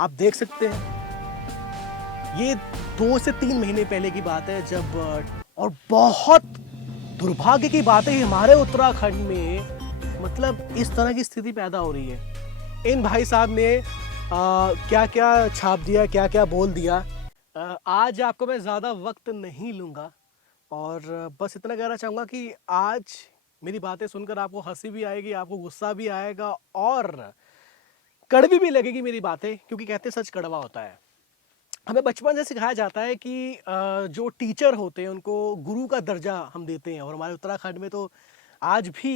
आप देख सकते हैं, ये 2 से 3 महीने पहले की बात है जब और बहुत दुर्भाग्य की बात है हमारे उत्तराखंड में मतलब इस तरह की स्थिति पैदा हो रही है। इन भाई साहब ने क्या-क्या छाप दिया, क्या-क्या बोल दिया। आज आपको मैं ज़्यादा वक़्त नहीं लूँगा और बस इतना कहना चाहूँगा कि आज मेरी बातें सुनकर आपको हँसी भी आएगी, आपको गुस्सा भी आएगा और कड़वी भी लगेगी मेरी बातें क्योंकि कहते हैं सच कड़वा होता है। हमें बचपन से सिखाया जाता है कि जो टीचर होते हैं उनको गुरु का दर्जा हम देते हैं और हमारे उत्तराखंड में तो आज भी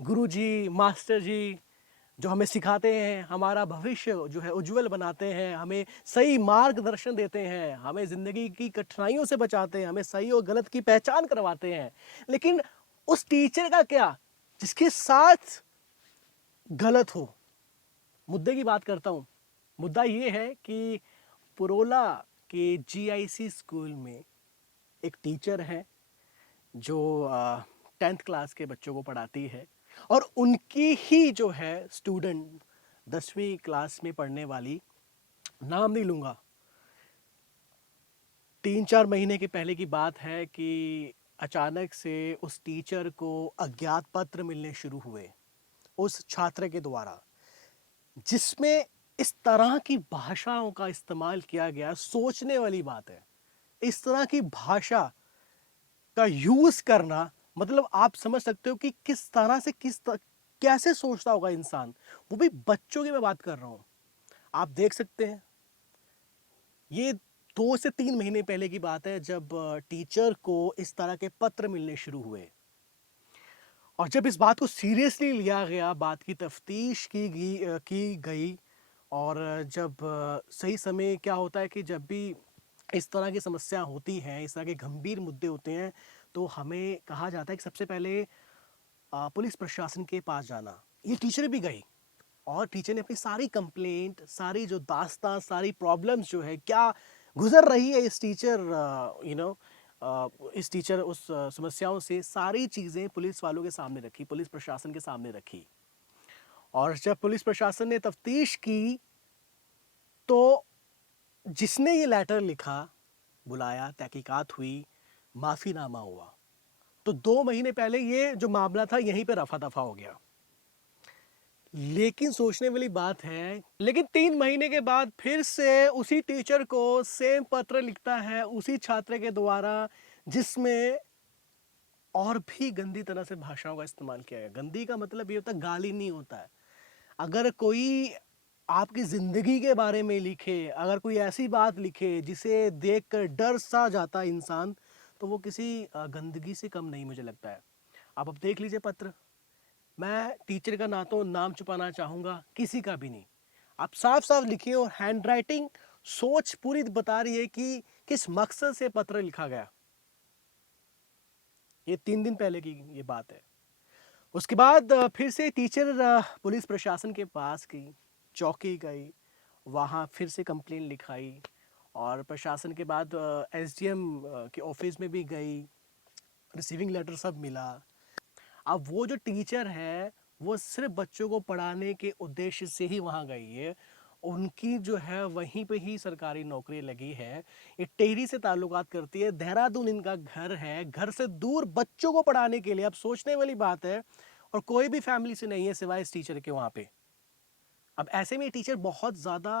गुरुजी, मास्टर जी जो हमें सिखाते हैं, हमारा भविष्य जो है उज्जवल बनाते हैं, हमें सही मार्गदर्शन देते हैं, हमें ज़िंदगी की कठिनाइयों से बचाते हैं, हमें सही और गलत की पहचान करवाते हैं। लेकिन उस टीचर का क्या जिसके साथ गलत हो? मुद्दे की बात करता हूँ। मुद्दा ये है कि पुरोला के जीआईसी स्कूल में एक टीचर है जो 10th क्लास के बच्चों को पढ़ाती है और उनकी ही जो है स्टूडेंट 10वीं क्लास में पढ़ने वाली, नाम नहीं लूँगा, 3-4 महीने के पहले की बात है कि अचानक से उस टीचर को अज्ञात पत्र मिलने शुरू हुए उस छात्र के द्वारा, जिसमें इस तरह की भाषाओं का इस्तेमाल किया गया। सोचने वाली बात है, इस तरह की भाषा का यूज करना मतलब आप समझ सकते हो कि किस तरह से कैसे सोचता होगा इंसान। वो भी बच्चों की मैं बात कर रहा हूं। आप देख सकते हैं, ये 2 से 3 महीने पहले की बात है जब टीचर को इस तरह के पत्र मिलने शुरू हुए और जब इस बात को सीरियसली लिया गया, बात की तफ्तीश की गई और जब सही समय क्या होता है कि जब भी इस तरह की समस्या होती हैं, इस तरह के गंभीर मुद्दे होते हैं, तो हमें कहा जाता है कि सबसे पहले पुलिस प्रशासन के पास जाना। ये टीचर भी गई और टीचर ने अपनी सारी कंप्लेंट, सारी जो दास्तां, सारी प्रॉब्लम्स जो है, क्या गुजर रही है इस टीचर इस टीचर उस समस्याओं से, सारी चीज़ें पुलिस वालों के सामने रखी, पुलिस प्रशासन के सामने रखी। और जब पुलिस प्रशासन ने तफ्तीश की तो जिसने ये लेटर लिखा, बुलाया, तहकीकात हुई, माफ़ीनामा हुआ। तो 2 महीने पहले ये जो मामला था यहीं पे रफा दफा हो गया। लेकिन सोचने वाली बात है, लेकिन 3 महीने के बाद फिर से उसी टीचर को सेम पत्र लिखता है उसी छात्र के द्वारा, जिसमें और भी गंदी तरह से भाषाओं का इस्तेमाल किया गया। गंदी का मतलब ये होता है गाली नहीं होता है। अगर कोई आपकी ज़िंदगी के बारे में लिखे, अगर कोई ऐसी बात लिखे जिसे देखकर डर सा जाता है इंसान, तो वो किसी गंदगी से कम नहीं मुझे लगता है। आप अब देख लीजिए पत्र। मैं टीचर का ना तो नाम छुपाना चाहूँगा, किसी का भी नहीं। आप साफ-साफ लिखिए और हैंडराइटिंग सोच पूरी बता रही है कि किस मकसद से पत्र लिखा गया। ये 3 दिन पहले की ये बात है। उसके बाद फिर से टीचर पुलिस प्रशासन के पास गई, चौकी गई, वहाँ फिर से कंप्लेंट लिखाई और प्रशासन के बाद एसडीएम के ऑफिस में भी गई, रिसीविंग लेटर सब मिला। अब वो जो टीचर है वो सिर्फ बच्चों को पढ़ाने के उद्देश्य से ही वहाँ गई है। उनकी जो है वहीं पे ही सरकारी नौकरी लगी है। ये टिहरी से ताल्लुकात करती है, देहरादून इनका घर है, घर से दूर बच्चों को पढ़ाने के लिए। अब सोचने वाली बात है, और कोई भी फैमिली से नहीं है सिवाय इस टीचर के वहाँ पे। अब ऐसे में ये टीचर बहुत ज़्यादा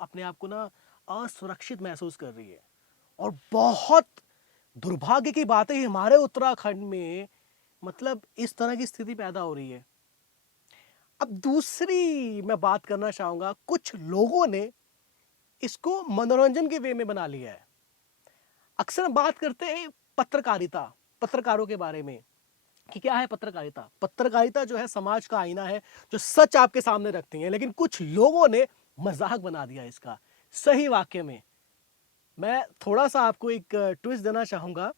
अपने आप को ना असुरक्षित महसूस कर रही है और बहुत दुर्भाग्य की बात है हमारे उत्तराखंड में मतलब इस तरह की स्थिति पैदा हो रही है। अब दूसरी मैं बात करना चाहूंगा, कुछ लोगों ने इसको मनोरंजन के वे में बना लिया है। अक्सर हम बात करते हैं पत्रकारिता, पत्रकारों के बारे में कि क्या है पत्रकारिता। पत्रकारिता जो है समाज का आईना है, जो सच आपके सामने रखती है, लेकिन कुछ लोगों ने मजाक बना दिया इसका। सही वाक्य में मैं थोड़ा सा आपको एक ट्विस्ट देना चाहूंगा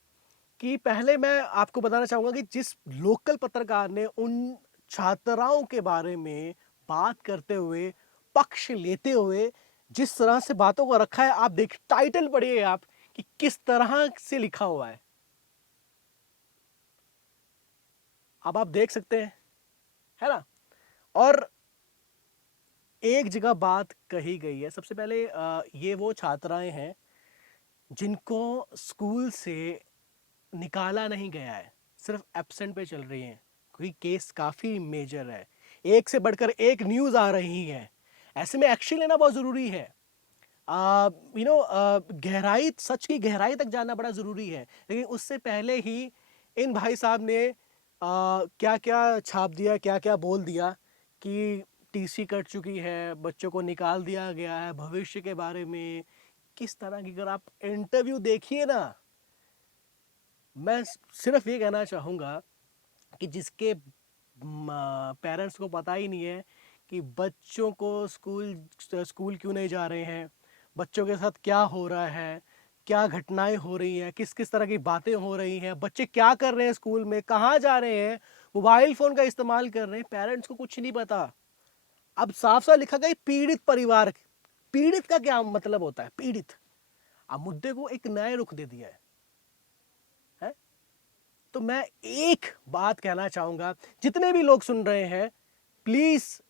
कि पहले मैं आपको बताना चाहूंगा कि जिस लोकल पत्रकार ने उन छात्राओं के बारे में बात करते हुए, पक्ष लेते हुए जिस तरह से बातों को रखा है, आप देख टाइटल पढ़िए आप कि किस तरह से लिखा हुआ है। अब आप देख सकते हैं, है ना। और एक जगह बात कही गई है। सबसे पहले ये वो छात्राएं हैं जिनको स्कूल से निकाला नहीं गया है, सिर्फ एब्सेंट पे चल रही हैं, क्योंकि केस काफ़ी मेजर है, एक से बढ़कर एक न्यूज़ आ रही है। ऐसे में एक्शन लेना बहुत ज़रूरी है। गहराई, सच की गहराई तक जानना बड़ा ज़रूरी है। लेकिन उससे पहले ही इन भाई साहब ने क्या क्या छाप दिया, क्या क्या बोल दिया कि टीसी कट चुकी है, बच्चों को निकाल दिया गया है, भविष्य के बारे में किस तरह की, अगर आप इंटरव्यू देखिए ना, मैं सिर्फ ये कहना चाहूँगा कि जिसके पेरेंट्स को पता ही नहीं है कि बच्चों को स्कूल क्यों नहीं जा रहे हैं, बच्चों के साथ क्या हो रहा है, क्या घटनाएं हो रही हैं, किस किस तरह की बातें हो रही हैं, बच्चे क्या कर रहे हैं स्कूल में, कहाँ जा रहे हैं, मोबाइल फ़ोन का इस्तेमाल कर रहे हैं, पेरेंट्स को कुछ नहीं पता। अब साफ साफ लिखा गया पीड़ित परिवार। पीड़ित का क्या मतलब होता है, पीड़ित। अब मुद्दे को एक नए रुख दे दिया है? तो मैं एक बात कहना चाहूंगा, जितने भी लोग सुन रहे हैं, प्लीज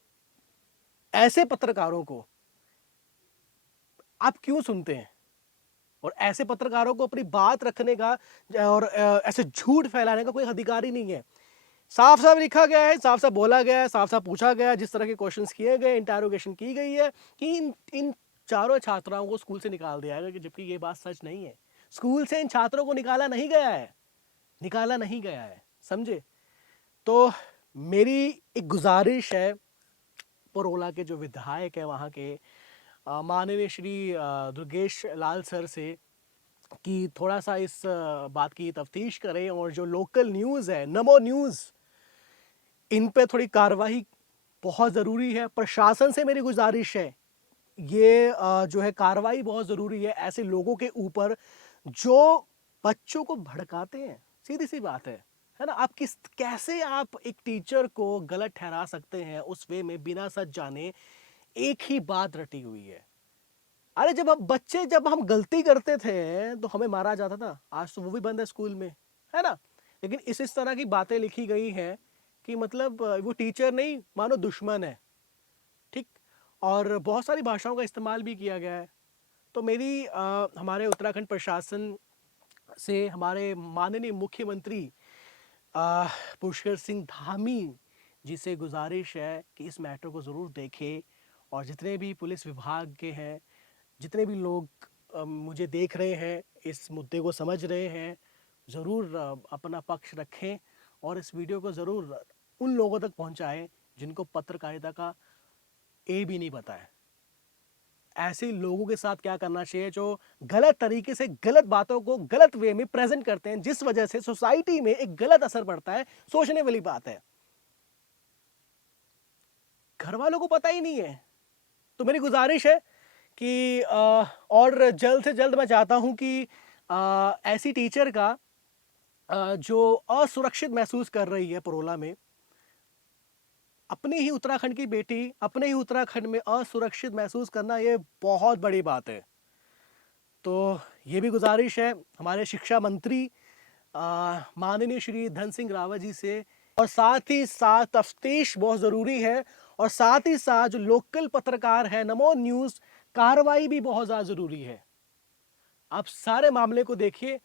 ऐसे पत्रकारों को आप क्यों सुनते हैं, और ऐसे पत्रकारों को अपनी बात रखने का और ऐसे झूठ फैलाने का कोई अधिकार ही नहीं है। साफ साफ लिखा गया है, साफ साफ बोला गया है, साफ साफ पूछा गया है, जिस तरह के क्वेश्चंस किए गए, इंटरोगेशन की गई है कि इन चारों छात्राओं को स्कूल से निकाल दिया गया, जबकि ये बात सच नहीं है। स्कूल से इन छात्रों को निकाला नहीं गया है, निकाला नहीं गया है, समझे? तो मेरी एक गुजारिश है परोला के जो विधायक है वहाँ के माननीय श्री दुर्गेश लाल सर से, कि थोड़ा सा इस बात की तफ्तीश करें, और जो लोकल न्यूज़ है, नमो न्यूज़, इन पे थोड़ी कार्रवाई बहुत ज़रूरी है। प्रशासन से मेरी गुजारिश है, ये जो है कार्रवाई बहुत ज़रूरी है ऐसे लोगों के ऊपर जो बच्चों को भड़काते हैं। सीधी सी बात है ना? आप कैसे आप एक टीचर को गलत ठहरा सकते हैं उस वे में, बिना सच जाने? एक ही बात रटी हुई है। अरे जब हम गलती करते थे तो हमें मारा जाता था, आज तो वो भी बंद है स्कूल में, है ना? लेकिन इस तरह की बातें लिखी गई हैं कि मतलब वो टीचर नहीं मानो दुश्मन है, ठीक? और बहुत सारी भाषाओं का इस्तेमाल भी किया गया है। तो मेरी हमारे उत्तराखंड प्रशासन से, हमारे माननीय मुख्यमंत्री पुष्कर सिंह धामी जी से गुजारिश है कि इस मैटर को ज़रूर देखें, और जितने भी पुलिस विभाग के हैं, जितने भी लोग मुझे देख रहे हैं, इस मुद्दे को समझ रहे हैं, ज़रूर अपना पक्ष रखें, और इस वीडियो को ज़रूर उन लोगों तक पहुंचाएं जिनको पत्रकारिता का ए भी नहीं पता है। ऐसे लोगों के साथ क्या करना चाहिए जो गलत तरीके से गलत बातों को गलत वे में प्रेजेंट करते हैं, जिस वजह से सोसाइटी में एक गलत असर पड़ता है। सोचने वाली बात है, घर वालों को पता ही नहीं है। तो मेरी गुजारिश है कि और जल्द से जल्द मैं चाहता हूं कि ऐसी टीचर का जो असुरक्षित महसूस कर रही है परोला में, अपनी ही उत्तराखंड की बेटी अपने ही उत्तराखंड में असुरक्षित महसूस करना, ये बहुत बड़ी बात है। तो ये भी गुजारिश है हमारे शिक्षा मंत्री माननीय श्री धन सिंह रावत जी से, और साथ ही साथ तफ्तीश बहुत ज़रूरी है, और साथ ही साथ जो लोकल पत्रकार है नमो न्यूज़, कार्रवाई भी बहुत ज़्यादा ज़रूरी है। आप सारे मामले को देखिए,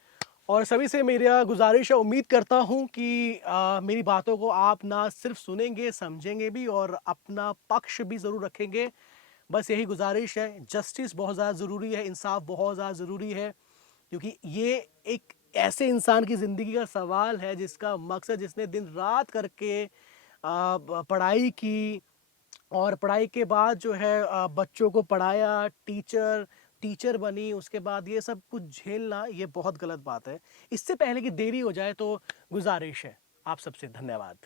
और सभी से मेरा गुजारिश है, उम्मीद करता हूं कि मेरी बातों को आप ना सिर्फ सुनेंगे, समझेंगे भी, और अपना पक्ष भी ज़रूर रखेंगे। बस यही गुजारिश है। जस्टिस बहुत ज़्यादा ज़रूरी है, इंसाफ बहुत ज़्यादा ज़रूरी है, क्योंकि ये एक ऐसे इंसान की ज़िंदगी का सवाल है जिसका मकसद, जिसने दिन रात करके पढ़ाई की, और पढ़ाई के बाद जो है बच्चों को पढ़ाया, टीचर बनी, उसके बाद ये सब कुछ झेलना, ये बहुत गलत बात है। इससे पहले कि देरी हो जाए, तो गुजारिश है आप सबसे, धन्यवाद।